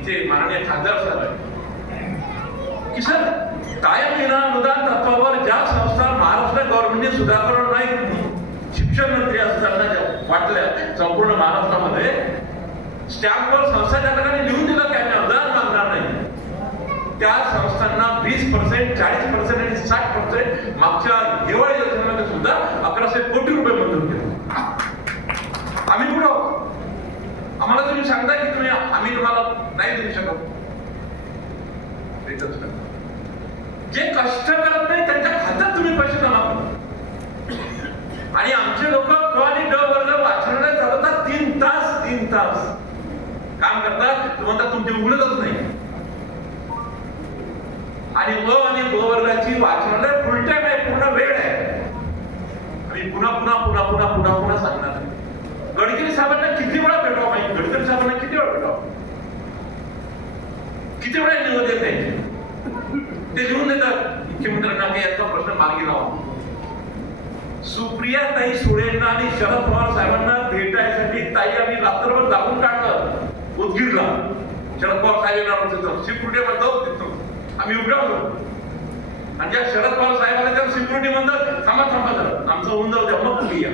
इथे माननीय खासदार साहेब आहे की सर कायम विना अनुदान तत्वावर ज्या संस्था महाराष्ट्र गव्हर्नमेंटने सुधाकरण नाही शिक्षण मंत्री असताना ज्या वाटल्या संपूर्ण महाराष्ट्रामध्ये स्टॅम्पवर संस्था ज्या ठिकाणी लिहून दिलं की आम्ही अनुदान मागणार नाही त्या संस्थांना वीस पर्सेंट चाळीस पर्सेंट आणि साठ पर्सेंट मागच्या हिवाळी योजनेमध्ये सुद्धा अकराशे कोटी रुपये मंजूर केले आम्ही पुढं आहोत. आम्हाला तुम्ही सांगता की तुम्ही आम्ही तुम्हाला नाही देऊ शकत देतच नाही. जे कष्ट करत नाही त्यांच्या खात्यात तुम्ही पैसे जमा करा आणि आमचे लोक क आणि ड वर्ग वाचवण्यात चालवतात तीन तास तीन तास काम करतात ते म्हणतात तुमची उघडतच नाही आणि ब आणि ब वर्गाची वाचनालय फुल टाइम आहे पूर्ण वेळ आहे आम्ही पुन्हा पुन्हा पुन्हा पुन्हा सांगणार आहे. गडकरी साहेबांना किती वेळा भेटावं माहिती? गडकरी साहेबांना किती वेळा भेटावं? किती वेळा लिहून देत नाही ते लिहून देतात. मुख्यमंत्र्यांना की याचा प्रश्न मागे लावा. सुप्रिया ताई सुळेंना आणि शरद पवार साहेबांना भेटायसाठी ताई आम्ही रात्रभर दाबून काढलं उदगीरला. शरद पवार साहेब येणार होते सिक्युरिटी म्हणतो आम्ही उभ्या होतो आणि ज्या शरद पवार साहेब आले त्या सिक्युरिटी म्हणतात थांबा थांबा जरा. आमचं होऊन जाऊ द्या. मग तुम्ही या.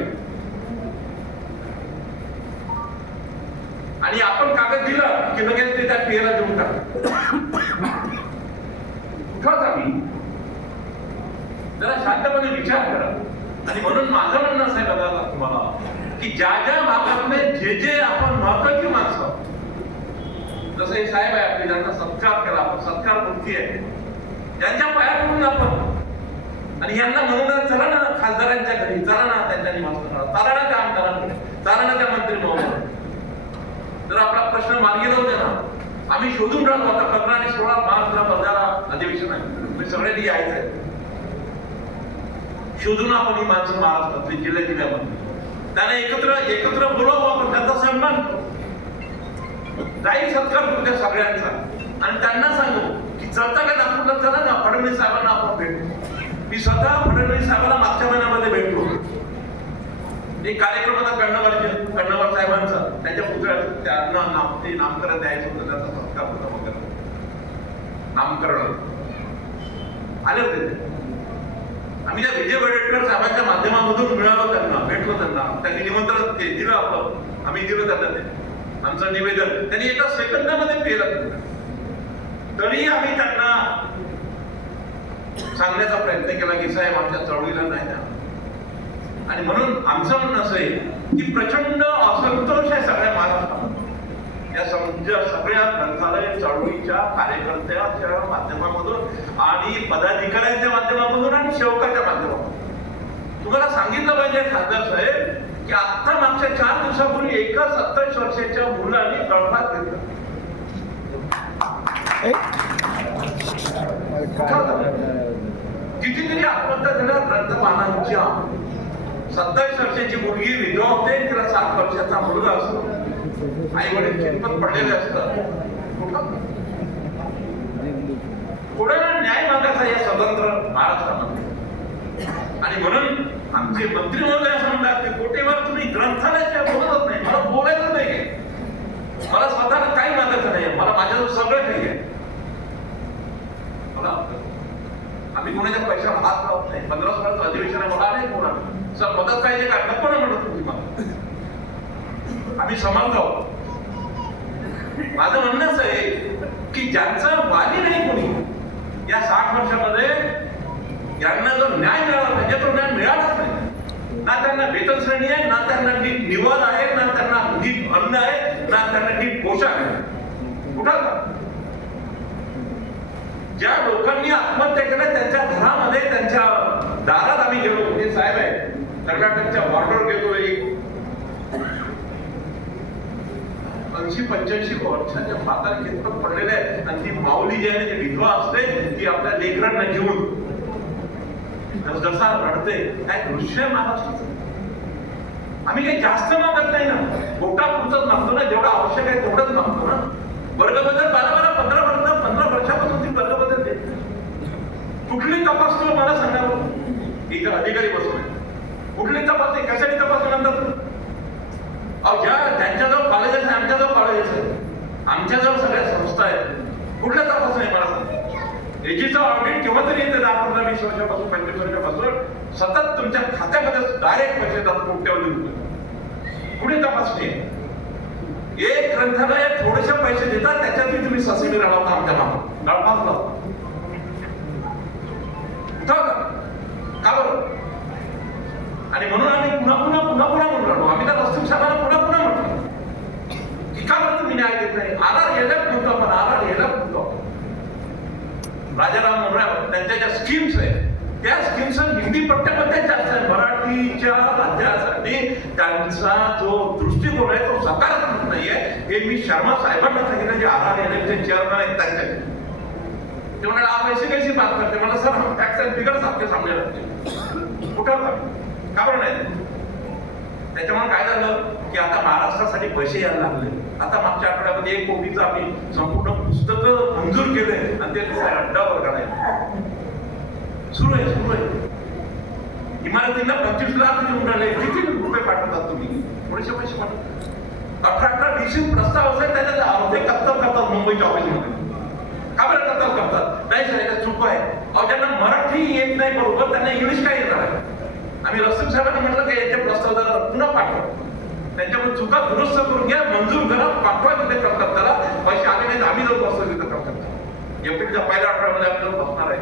आणि आपण कागद दिला की लगेच ते त्या पेला देऊन टाक कुठंच आम्ही. जरा शांतपणे विचार करा. आणि म्हणून माझं म्हणणं असं आहे बघा तुम्हाला की ज्या ज्या भागातले जे जे आपण महत्वाची माणसं जसं हे साहेब आहे आपले ज्यांचा सत्कार केला आपण सत्कार वृत्ती आहे. त्यांच्या पाया पडून आपण. आणि यांना म्हणून चला ना खासदारांच्या घरी चला ना त्यांच्या निवासस्थानाला चला ना त्या आमदारांकडे चला ना त्या मंत्री महोदय तर आपला प्रश्न मार्गी लावू ना आम्ही शोधून राहतो आता पंधरा आणि सोळा मार्चला पंधरा अधिवेशन आहे. तुम्ही सगळ्यांनी यायचंय. शोधून आपण ही माणसं महाराष्ट्रातली जिल्ह्या जिल्ह्यामध्ये त्यांना एकत्र एकत्र बोलावं आपण त्यांचा सन्मान. जाईल सत्कार करू त्या सगळ्यांचा. आणि त्यांना सांगू की चलता का नागपूरला चला ना फडणवीस साहेबांना आपण भेटू. मी स्वतः फडणवीस साहेबांना मागच्या महिन्यामध्ये भेटलो. एक कार्यक्रम होता कण्णवारचे कण्णवार साहेबांचा. त्यांच्या पुतळ्याचं त्यांना नाम ते नामकरण द्यायचं होतं त्याचा सत्कार होता वगैरे नामकरण आले होते. आम्ही त्या विजय वडेट्टीवार साहेबांच्या माध्यमामधून मिळालो त्यांना भेटलो त्यांना. त्यांनी निमंत्रण ते दिलं आपलं. आम्ही दिलं त्यांना ते. आमचं निवेदन. त्यांनी एका सेकंदामध्ये केलं तरी आम्ही त्यांना सांगण्याचा प्रयत्न केला की साहेब आमच्या चळवळीला नाही द्या. आणि म्हणून आमचं म्हणणं असं आहे की प्रचंड असंतोष आहे सगळ्या महाराष्ट्रामध्ये या समजा सगळ्या ग्रंथालय चळवळीच्या कार्यकर्त्याच्या माध्यमामधून आणि पदाधिकाऱ्यांच्या माध्यमामधून आणि सेवकाच्या माध्यमातून तुम्हाला सांगितलं पाहिजे खासदार साहेब की आता मागच्या चार दिवसापूर्वी एका सत्तावीस वर्षाच्या मुलांनी तळफात घेतला. कितीतरी आत्महत्या झाल्या ग्रंथपालांच्या. सत्तावीस वर्षाची मुलगी विधवा होते तिला सात वर्षाचा मुलगा असतो. आई वडील चिंतन पडलेले असतात? कोणाला न्याय मागायचा या स्वतंत्र महाराष्ट्रामध्ये? आणि म्हणून आमचे मंत्री महोदय असं म्हणतात की कोटेवर तुम्ही ग्रंथालयाच्या बोलतच नाही मला बोलायचं नाही मला स्वतःला काही मानायचं नाही मला माझ्याजवळ सगळं ठीक आहे. मला आम्ही कोणाच्या पैशाला हात लावत नाही. पंधरा सोळाचं अधिवेशन आहे मला नाही कोणा सर मदत पाहिजे का? नको नाही म्हणत तुम्ही मला. आम्ही समान आहोत. माझं म्हणणं असं आहे की ज्यांचं वाली नाही कोणी या साठ वर्षामध्ये यांना जो न्याय मिळाला पाहिजे तो न्याय मिळालाच नाही ना त्यांना वेतन श्रेणी आहे ना त्यांना नीट निवाद आहे ना त्यांना अन्न आहे ना त्यांना नीट पोशाख आहे. कुठं? ज्या लोकांनी आत्महत्या केल्या त्यांच्या घरामध्ये त्यांच्या दारात आम्ही गेलो हे साहेब आहे कर्नाटकच्या बॉर्डर गेलो एक ऐंशी पंच्याऐंशी वर्षाच्या म्हातारी कितपत पडलेले आहे आणि ती माऊली जी आहे ती जी विधवा असते ती आपल्या लेकरांना घेऊन. जसा रडते काय दृश्य महाराष्ट्राचं आम्ही काही जास्त मागत नाही ना. पोटा पुरतच मागतो ना. जेवढं आवश्यक आहे तेवढंच मागतो ना. वर्गबदल बारा बारा पंधरा वर्ष पंधरा वर्षापासून ती वर्ग बदलते कुठली तपासतो मला सांगा बरं. इथं अधिकारी बसून आहे. कुठली तपासणी कशाने तपासणी अहो ज्या त्यांच्याजवळ कॉलेजेस आहे आमच्याजवळ कॉलेजेस आहे आमच्याजवळ सगळ्या संस्था आहेत. कुठल्या तपासणी मला सांगा. एजीचं ऑडिट केव्हा तरी येते दहा पंधरा वीस वर्षापासून पंचवीस वर्षापासून. सतत तुमच्या खात्यामध्ये डायरेक्ट पैसे येतात कोट्यावधी रुपये. कुणी तपासणी एक ग्रंथालय थोडेसे पैसे देतात त्याच्यातही तुम्ही ससेमी राहता आमच्या नावा गळपास लावता का? बरं? आणि म्हणून आम्ही पुन्हा पुन्हा पुन्हा पुन्हा म्हणून राहतो. आम्ही तर वस्तू साहेबांना पुन्हा पुन्हा म्हणतो की का बरं तुम्ही न्याय देत नाही आर आर यायला म्हणतो आपण आर आर यायला म्हणतो आपण. राजाराम मोहरा त्यांच्या ज्या स्कीम्स आहेत त्या स्कीम्स हिंदी पट्ट्यामध्ये जास्त आहे. मराठीच्या राज्यासाठी त्यांचा जो दृष्टिकोन आहे तो सकारात्मक नाहीये. हे मी शर्मा साहेबांना सांगितलं J R R L chairman आहेत त्यांच्या ते म्हणाले आप ऐसी कैसी बात करते? मला सर हम फैक्ट्स एंड फिगर्स आपके सामने रखते कुठं? होता का त्याच्यामुळे काय झालं की आता महाराष्ट्रासाठी पैसे यायला लागले. आता मागच्या आठवड्यामध्ये एक कोटीचं आम्ही संपूर्ण पुस्तक मंजूर केलंय आणि ते अड्डावर काढायचं. सुरू आहे सुरू आहे. इमारतींना पंचवीस लाख रुपये राहिले. किती रुपये पाठवतात तुम्ही? थोडेसे पैसे पाठवतात अठरा अठरा वीस प्रस्ताव असेल त्याच्यात अर्धे कत्तल करतात मुंबईच्या ऑफिसमध्ये का बरं कत्तल करतात? नाही सर याच्यात चूक आहे. अहो ज्यांना मराठी येत नाही बरोबर त्यांना इंग्लिश काय येणार आहे? आम्ही रसूल साहेबांना म्हटलं की यांच्या प्रस्ताव पुन्हा पाठवा. त्यांच्यामुळे चुका दुरुस्त करून घ्या मंजूर करा पाठवा तिथे करतात त्याला. पैसे आले नाही तर आम्ही जाऊन बसतो तिथे करतात. एप्रिलच्या पहिल्या आठवड्यामध्ये म्हणजे आपल्याला बसणार आहे.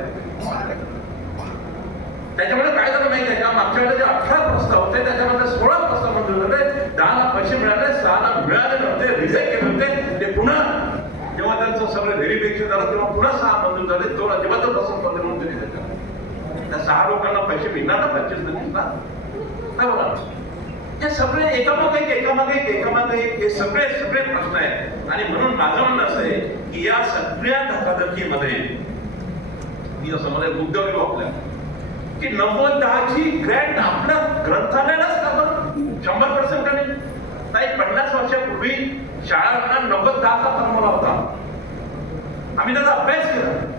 त्याच्यामुळे काय झालं माहिती आहे का? मागच्या वेळेला जे अठरा प्रस्ताव होते त्याच्यामध्ये सोळा प्रस्ताव मंजूर झाले. दहा लाख पैसे मिळाले सहा लाख मिळाले नव्हते रिजेक्ट केले होते. ते पुन्हा जेव्हा त्यांचं सगळं व्हेरिफिकेशन झालं तेव्हा पुन्हा सहा मंजूर झाले. दोन अजिबातच प्रस्ताव मंजूर नव्हते त्याच्यात त्या सहा लोकांना पैसे मिळणार ना पंचवीस दिवस हे सगळे एकामागे एक एकामागे एक एकामागे एक हे सगळे सगळे प्रश्न आहेत. आणि म्हणून माझं म्हणणं असं आहे की या सगळ्या धकाधकीमध्ये मी असं मला एक मुद्दा आपल्या. की नव्वद दहाची ग्रँट आपल्या ग्रंथालयालाच का बरं शंभर पर्सेंट नाही पन्नास वर्षापूर्वी शाळांना नव्वद दहाचा फॉर्म्युला होता. आम्ही त्याचा अभ्यास केला.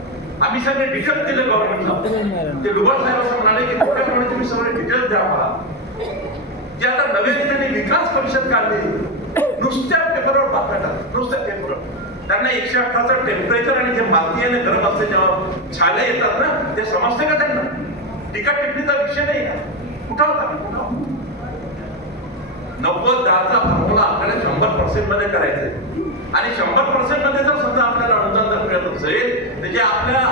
आम्ही सगळे डिटेल्स दिले गव्हर्नमेंटला ते डुबळ साहेब असं म्हणाले की मोठ्याप्रमाणे तुम्ही सगळे डिटेल्स द्या मला जे आता नव्याने त्यांनी विकास परिषद काढली नुसत्या पेपरवर बातम्या टाकतात. नुसत्या पेपरवर त्यांना एकशे अठराचं टेम्परेचर आणि जे मातीने गरम असते जेव्हा छाले येतात ना ते समजते का त्यांना? टीका टिप्पणीचा विषय नाही कुठं होता? नव्वद दहाचा फॉर्म्युला आपल्याला शंभर पर्सेंटमध्ये करायचंय. आणि शंभर पर्सेंटमध्ये जर समजा आपल्याला अनुदान जर मिळत असेल तर जे आपल्या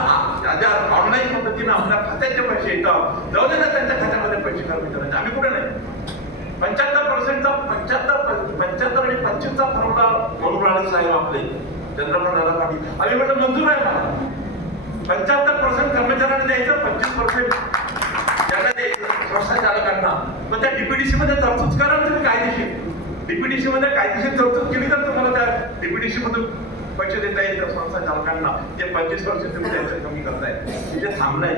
ज्या ऑनलाईन पद्धतीने आपल्या खात्याचे पैसे येतात जाऊ दे ना त्यांच्या खात्यामध्ये पैसे कमी करायचे म्हणजे आम्ही कुठे नाही. पंच्याहत्तर पर्सेंटचा पंच्याहत्तर पंच्याहत्तर आणि पंचवीसचा फॉर्म्युला म्हणून राहिले साहेब आपले चंद्रकांत दादा पाटील. आम्ही म्हटलं मंजूर आहे मला. पंच्याहत्तर पर्सेंट कर्मचाऱ्यांना द्यायचं पंचवीस पर्सेंट त्यांना द्यायचं संस्था चालकांना. पण त्या डीपीडीसी मध्ये तरतूद करा तुम्ही कायदेशीर. डीपीडीसी मध्ये कायदेशीर तरतूद केली तर तुम्हाला त्या डीपीडीसी मधून पैसे देता येईल संस्था चालकांना जे पंचवीस पर्सेंट तुम्ही कमी करताय ते थांबलाय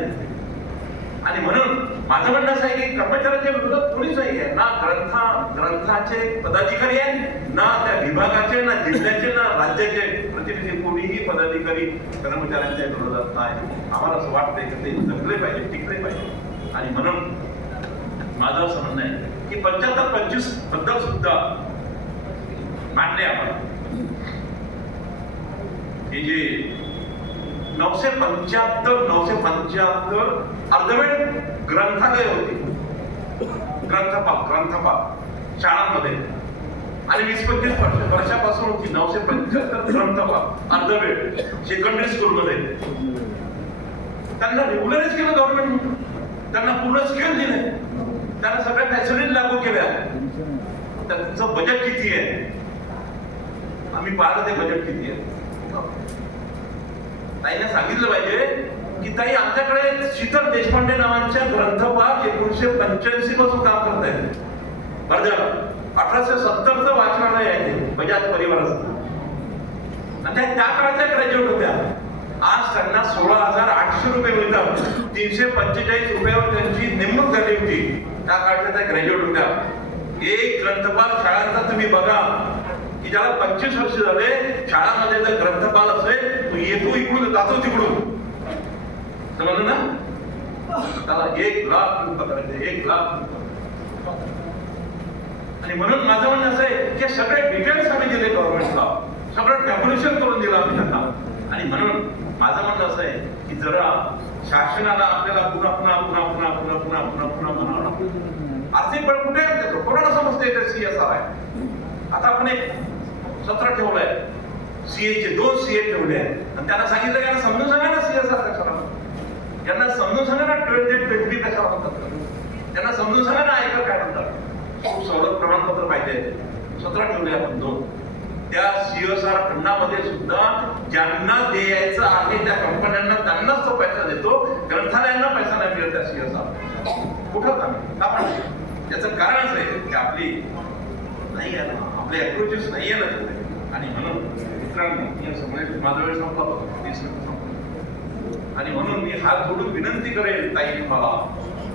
आणि म्हणून माझं म्हणणं असं आहे की कर्मचाऱ्यांच्या विरोधात कोणीच नाही आहे. ना ग्रंथा ग्रंथाचे पदाधिकारी आहेत ना त्या विभागाचे ना जिल्ह्याचे ना राज्याचे प्रतिनिधी कोणीही पदाधिकारी कर्मचाऱ्यांच्या विरोधात नाही. आम्हाला असं वाटतंय की ते जगले पाहिजे टिकले पाहिजे. आणि म्हणून माझं असं म्हणणं आहे की पंच्याहत्तर पंचवीसबद्दल सुद्धा मान्य आपण हे जे नऊशे पंच्याहत्तर नऊशे पंच्याहत्तर अर्धवेळ ग्रंथालय होते. ग्रंथपाल ग्रंथपाल शाळांमध्ये. आणि वीस पंचवीस वर्ष वर्षापासून होती नऊशे पंच्याहत्तर ग्रंथपाल अर्धवेळ सेकंडरी स्कूलमध्ये त्यांना रेग्युलराईज केलं गव्हर्नमेंट त्यांना पूर्ण स्केल दिले त्यांना सगळ्या फॅसिलिटी लागू केल्या. त्यांचं बजेट किती आहे? आम्ही पाहिलं ते बजेट किती आहे. ताईने सांगितलं पाहिजे की ताई आमच्याकडे शीतल देशपांडे नावांच्या ग्रंथपाल एकोणीशे पंच्याऐंशी पासून काम करत आहेत बरं अठराशे सत्तरचं वाचनालय आहे बजाज परिवाराचं. आणि त्या त्या काळाच्या ग्रॅज्युएट होत्या. आज त्यांना सोळा हजार आठशे रुपये मिळतात. तीनशे पंचेचाळीस रुपयावर त्यांची नेमणूक झाली होती. त्या काळच्या त्या ग्रॅज्युएट होत्या. एक ग्रंथपाल शाळांचा तुम्ही बघा. की ज्याला पंचवीस वर्ष झाले शाळामध्ये जर ग्रंथपाल असेल तो येतो इकडून जातो तिकडून. समजलं ना? त्याला एक लाख रुपये करायचे एक लाख आणि म्हणून माझं म्हणणं असं आहे की सगळे डिटेल्स आम्ही दिले गव्हर्नमेंटला सगळं डेफिनेशन करून दिलं आम्ही त्यांना. आणि म्हणून माझं म्हणणं असं आहे की जरा शासनाला आपल्याला पुन्हा पुन्हा पुन्हा पुन्हा पुन्हा पुन्हा पुन्हा पुन्हा म्हणावं लागतं. आर्थिक बळ कुठे देतो कोणाला समजते ते सी एस आर आहे? आता आपण एक सत्र ठेवलंय. सीए चे दोन सीए ठेवले आहेत. आणि त्यांना सांगितलं की यांना समजून सांगा ना सीएस आर कशाला. त्यांना समजून सांगा ना ट्वेल्थ ट्वेंटी कशाला म्हणतात. त्यांना समजून सांगा ना आयकर काय म्हणतात. खूप सवलत प्रमाणपत्र पाहिजे. सतरा ठेवले आपण दोन. त्या सीएसआर खंडामध्ये सुद्धा ज्यांना द्यायचं आहे त्या कंपन्यांना त्यांनाच तो पैसा देतो ग्रंथालयांना पैसा नाही मिळत अशी असा कुठं आम्ही का पाहिजे याचं कारण असं आहे की आपली नाही आहे ना आपले अप्रोचेस नाही आहे ना तिथे. आणि म्हणून मित्रांनो मी असं म्हणेल माझा वेळ संपला तीस मिनिट संपला. आणि म्हणून मी हात जोडून विनंती करेल ताई तुम्हाला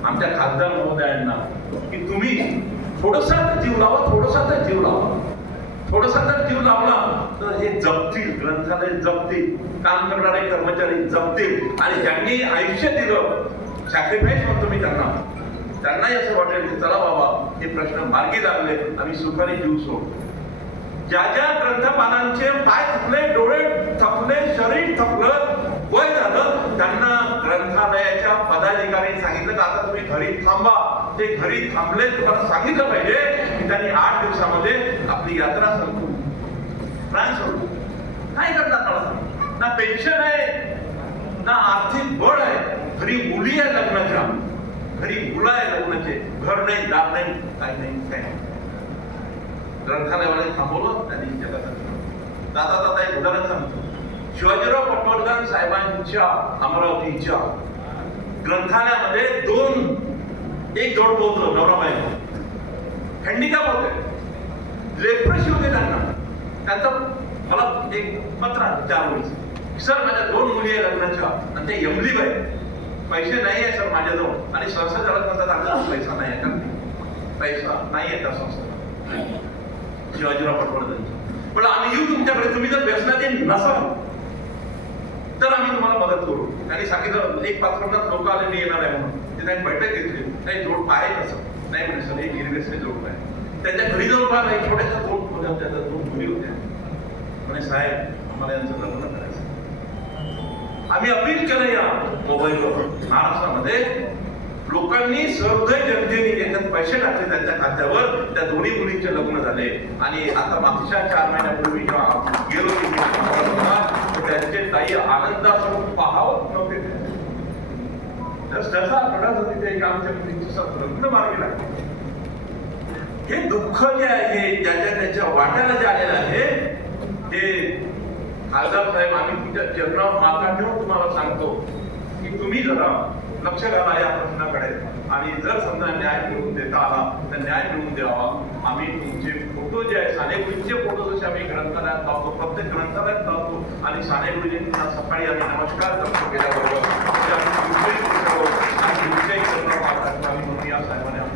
आमच्या खासदार महोदयांना की तुम्ही थोडसा तर जीव लावा थोडसा तर जीव लावा. थोडसा तर जीव लावला हे जपतील ग्रंथालय जपतील काम करणारे कर्मचारी जपतील आणि ज्यांनी आयुष्य दिलं सॅक्रिफाईस म्हणतो मी त्यांना. त्यांनाही असं वाटेल की चला बाबा हे प्रश्न मार्गी लागले आम्ही सुखाने जीव सोडतो ज्या ज्या ग्रंथपालांचे पाय थकले डोळे थकले शरीर थकलं वय झालं त्यांना ग्रंथालयाच्या पदाधिकारी सांगितलं की आता तुम्ही घरी थांबा. ते घरी थांबले तुम्हाला सांगितलं पाहिजे की त्यांनी आठ दिवसामध्ये आपली यात्रा संपू प्राण सोडतो. काय करतात मला ना पेन्शन आहे ना आर्थिक बळ आहे. घरी मुली आहे लग्नाच्या. घरी मुलं आहे लग्नाचे. घर नाही दाब नाही काही नाही काय ग्रंथालयावाले थांबवलं त्यांनी जगात दादा दादा एक उदाहरण सांगतो. शिवाजीराव पटवर्धन साहेबांच्या अमरावतीच्या ग्रंथालयामध्ये दोन एक जोड बोलतो नवरा बायको. हँडिकॅप होते. लेप्रशी होते त्यांना. त्यांचं मला एक पत्र आलं चार वेळेस सर माझ्या दोन मुली आहे लग्नाच्या आणि ते यमली बाई. पैसे नाही आहे सर माझ्याजवळ. आणि संस्था चालत नसतात आपल्याला पैसा नाही आहे का? पैसा नाही आहे त्या संस्थेला. शिवाजीराव पटवर्धन पण आम्ही येऊ तुमच्याकडे तुम्ही जर व्यसनाचे नसाल तर आम्ही तुम्हाला मदत करू. त्यांनी सांगितलं एक पाच पन्नास लोक आले मी येणार आहे म्हणून. ते त्यांनी बैठक घेतली. नाही जोड आहे तसं नाही म्हणजे सर एक हिरवेसने जोड आहे त्यांच्या घरी जाऊन पाहिलं एक छोट्याशा दोन होत्या त्याच्या दोन मुली होत्या. म्हणे साहेब आम्हाला यांचं लग्न करायचं आम्ही अपील केलं या मोबाईलवर. महाराष्ट्रामध्ये लोकांनी सहृदय जनतेने याच्यात पैसे टाकले त्यांच्या खात्यावर. त्या दोन्ही मुलींचे लग्न झाले. आणि आता मागच्या चार महिन्यापूर्वी जेव्हा गेलो त्यांचे ताई आनंदासमोर पाहावत नव्हते. त्याचा जस जसा होती ते एक आमच्या मुलींचे लग्न मार्गी लागले. हे दुःख जे आहे ज्याच्या त्याच्या वाट्याला जे आलेलं आहे ते खासदार साहेब आम्ही तुमच्या चरणावर माथा ठेवून तुम्हाला सांगतो की तुम्ही जरा लक्ष घाला या प्रश्नाकडे. आणि जर समजा न्याय मिळवून देता आला तर न्याय मिळवून द्यावा. आम्ही तुमचे फोटो जे आहे साने फोटो जसे आम्ही ग्रंथालयात लावतो प्रत्येक ग्रंथालयात लावतो. आणि साने गुरुजींना सकाळी आम्ही नमस्कार करतो गेल्याबरोबर ते आम्ही या साहेबांनी